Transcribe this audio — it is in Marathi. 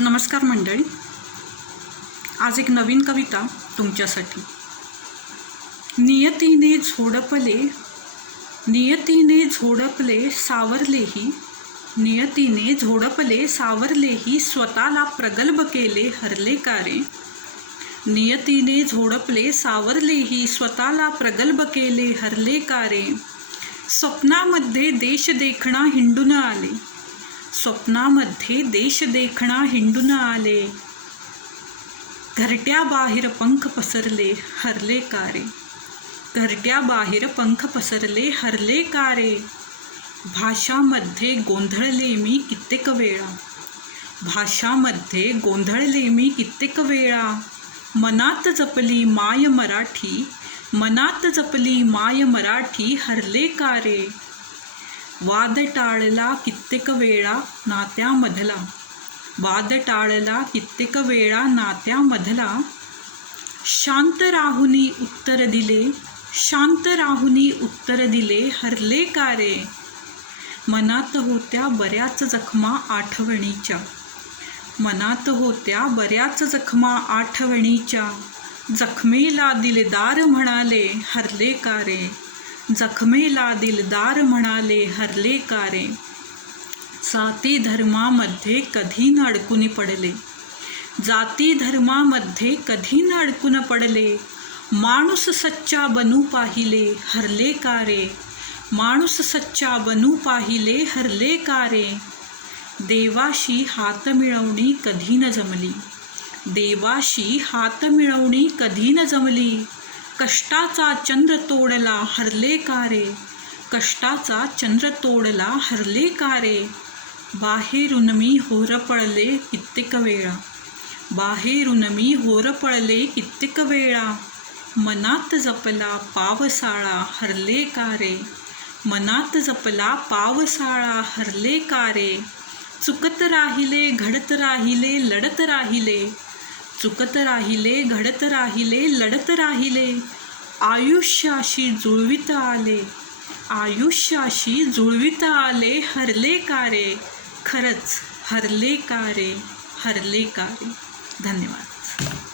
नमस्कार मंडळी, आज एक नवीन कविता तुमच्यासाठी। नियतीने झोडपले सावरलेही, नियतीने झोडपले सावरलेही, स्वतःला प्रगल्भ केले हरले कारे। नियतीने झोडपले सावरलेही, स्वतःला प्रगल्भ केले हरले कारे। स्वप्नामध्ये देश देखणा हिंडून आले, स्वप्नामध्ये देश देखणा हिंडून आले। घरट्या बाहेर पंख पसरले हरले कारे, घरट्या बाहेर पंख पसरले हरले कारे। भाषामध्ये गोंधळले मी कित्येक वेळा, भाषामध्ये गोंधळले मी कित्येक वेळा। मनात जपली माय मराठी, मनात जपली माय मराठी, हरले कारे। वाद टाळला कित्येक वेळा नात्यामधला, वाद टाळला कित्येक वेळा नात्यामधला। शांत राहुनी उत्तर दिले, शांत राहुनी उत्तर दिले, हरले कारे। मनात होत्या बऱ्याच जखमा आठवणीच्या, मनात होत्या बऱ्याच जखमा आठवणीच्या। जखमेला दिलदार म्हणाले हरले कारे, जखमेला दिलदार म्हणाले हरले कारे। जाती धर्मामध्ये कधी न अडकून पडले, जाती धर्मामध्ये कधी न अडकून पडले। माणूस सच्चा बनू पाहिले हरले कारे, माणूस सच्चा बनू पाहिले हरले कारे। देवाशी हात मिळवणी कधी न जमली, देवाशी हात मिळवणी कधी न जमली। कष्टाचा चंद्र तोडला हरले कारे, कष्टाचा चंद्र तोडला हरले कारे। बाहेरून मी होरपळले कित्येक वेळा, बाहेरून मी होरपळले कित्येक वेळा। मनात जपला पावसाळा हरले कारे, मनात जपला पावसाळा हरले कारे। चुकत राहिले घडत राहिले लढत राहिले, चुकत राहिले घडत राहिले लढत राहिले। आयुष्याशी जुळवीत आले, आयुष्याशी जुळवीत आले, हरले कारे। खरंच हरले कारे, हरले कारे। धन्यवाद।